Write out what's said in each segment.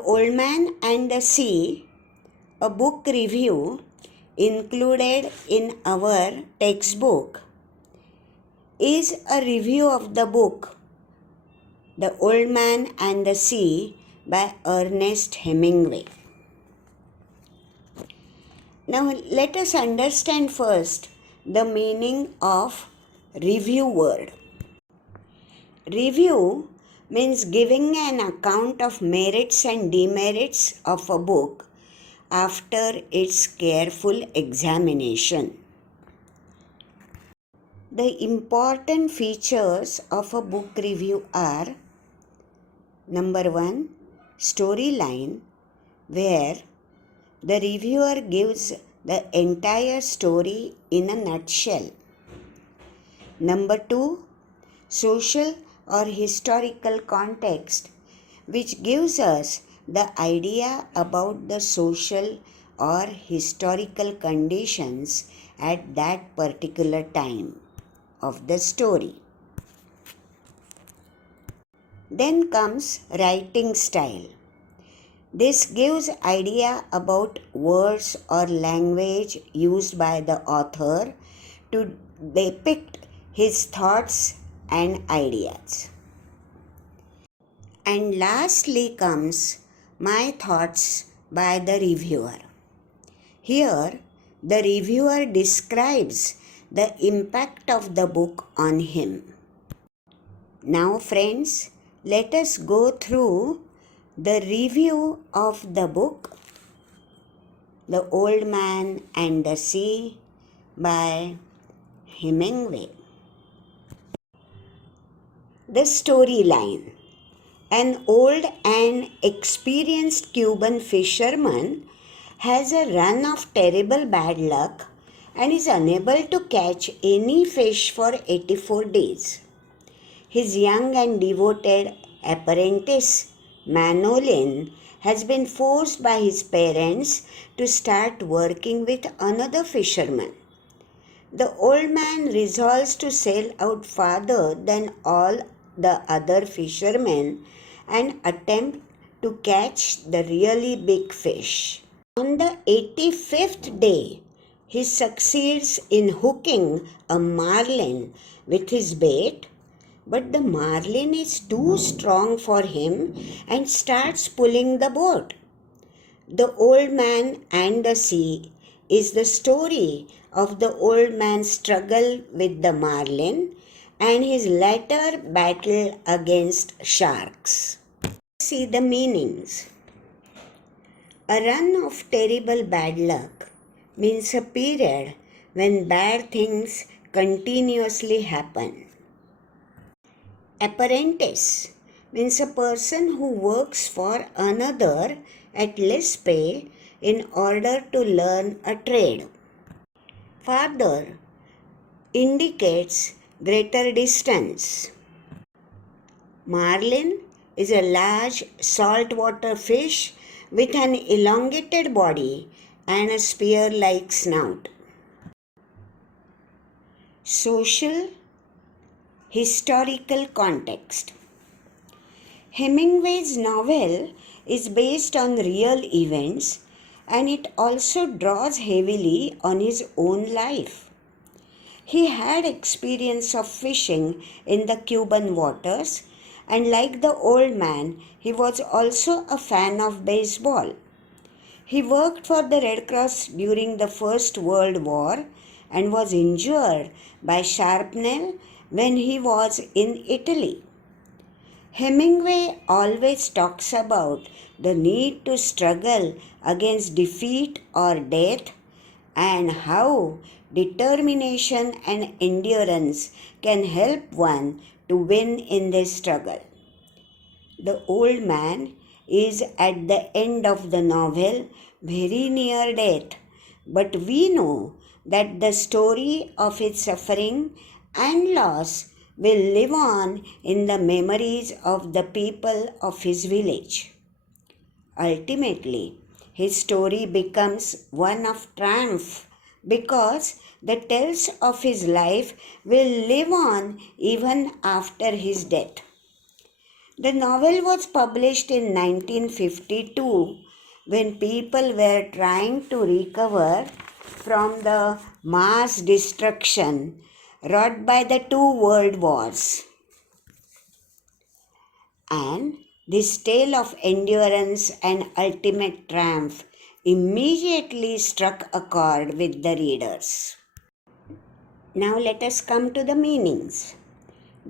Old Man and the Sea, a book review included in our textbook, is a review of the book The Old Man and the Sea by Ernest Hemingway. Now let us understand first the meaning of review word. Review means giving an account of merits and demerits of a book after its careful examination. The important features of a book review are: number 1, storyline, where the reviewer gives the entire story in a nutshell. Number 2, social or historical context, which gives us the idea about the social or historical conditions at that particular time of the story. Then comes writing style. This gives idea about words or language used by the author to depict his thoughts and ideas. And lastly comes my thoughts by the reviewer. Here, the reviewer describes the impact of the book on him. Now friends, let us go through the review of the book The Old Man and the Sea by Hemingway. The storyline. An old and experienced Cuban fisherman has a run of terrible bad luck and is unable to catch any fish for 84 days. His young and devoted apprentice, Manolin, has been forced by his parents to start working with another fisherman. The old man resolves to sail out farther than all the other fishermen and attempt to catch the really big fish. On the 85th day, he succeeds in hooking a marlin with his bait, but the marlin is too strong for him and starts pulling the boat. The Old Man and the Sea is the story of the old man's struggle with the marlin and his later battle against sharks. See the meanings. A run of terrible bad luck means a period when bad things continuously happen. Apprentice means a person who works for another at less pay in order to learn a trade. Farther indicates greater distance. Marlin is a large saltwater fish with an elongated body and a spear-like snout. Social historical context. Hemingway's novel is based on real events and it also draws heavily on his own life. He had experience of fishing in the Cuban waters, and like the old man, he was also a fan of baseball. He worked for the Red Cross during the First World War and was injured by shrapnel when he was in Italy. Hemingway always talks about the need to struggle against defeat or death and how determination and endurance can help one to win in this struggle. The old man is at the end of the novel very near death, but we know that the story of his suffering and loss will live on in the memories of the people of his village. Ultimately, his story becomes one of triumph because the tales of his life will live on even after his death. The novel was published in 1952 when people were trying to recover from the mass destruction wrought by the two world wars. And this tale of endurance and ultimate triumph immediately struck a chord with the readers. Now let us come to the meanings.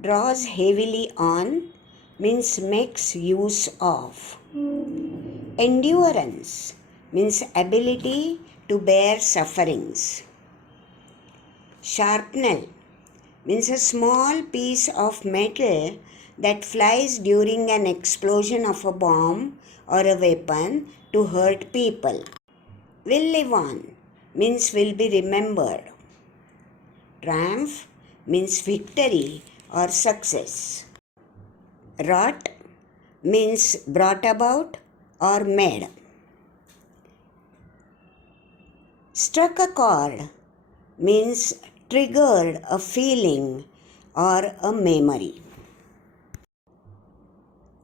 Draws heavily on means makes use of. Endurance means ability to bear sufferings. Shrapnel means a small piece of metal that flies during an explosion of a bomb or a weapon to hurt people. Will live on means will be remembered. Triumph means victory or success. Wrought means brought about or made. Struck a chord means triggered a feeling or a memory.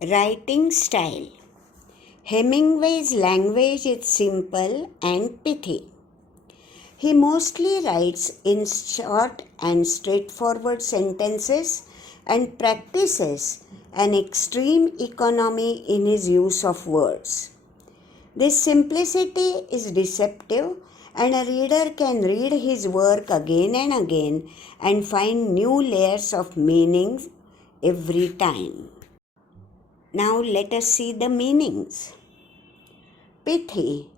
Writing style. Hemingway's language is simple and pithy. He mostly writes in short and straightforward sentences and practices an extreme economy in his use of words. This simplicity is deceptive, and a reader can read his work again and again and find new layers of meaning every time. Now let us see the meanings. Pithy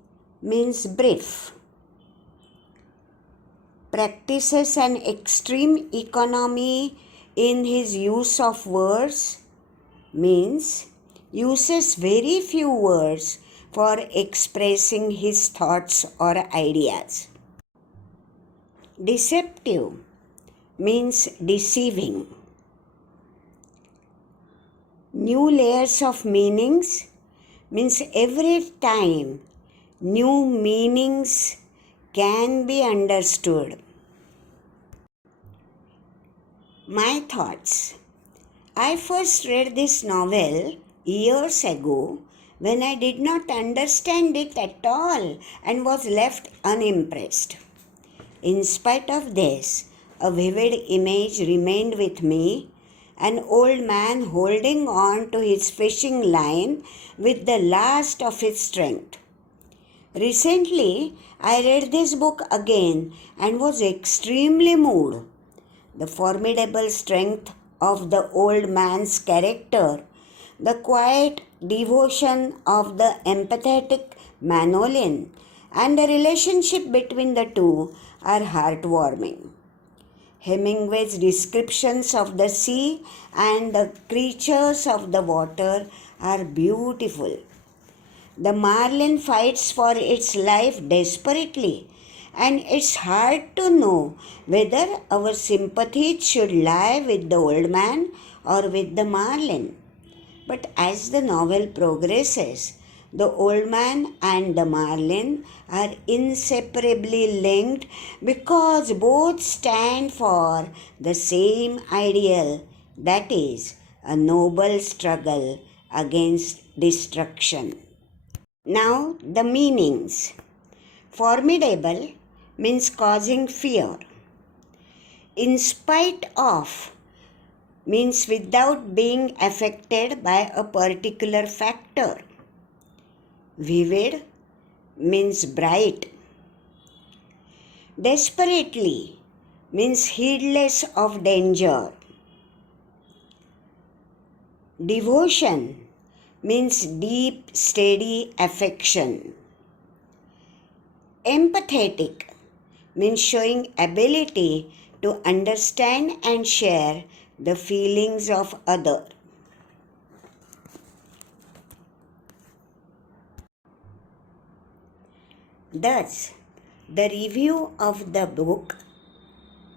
means brief. Practices an extreme economy in his use of words means uses very few words for expressing his thoughts or ideas. Deceptive means deceiving. New layers of meanings means every time new meanings can be understood. My thoughts. I first read this novel years ago when I did not understand it at all and was left unimpressed. In spite of this, a vivid image remained with me: an old man holding on to his fishing line with the last of his strength. Recently, I read this book again and was extremely moved. The formidable strength of the old man's character, the quiet devotion of the empathetic Manolin, and the relationship between the two are heartwarming. Hemingway's descriptions of the sea and the creatures of the water are beautiful. The marlin fights for its life desperately, and it's hard to know whether our sympathy should lie with the old man or with the marlin. But as the novel progresses, the old man and the marlin are inseparably linked because both stand for the same ideal, that is, a noble struggle against destruction. Now, the meanings. Formidable means causing fear. In spite of means without being affected by a particular factor. Vivid means bright. Desperately means heedless of danger. Devotion means deep, steady affection. Empathetic means showing ability to understand and share the feelings of others. Thus, the review of the book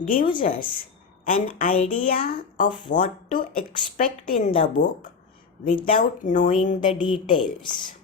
gives us an idea of what to expect in the book without knowing the details.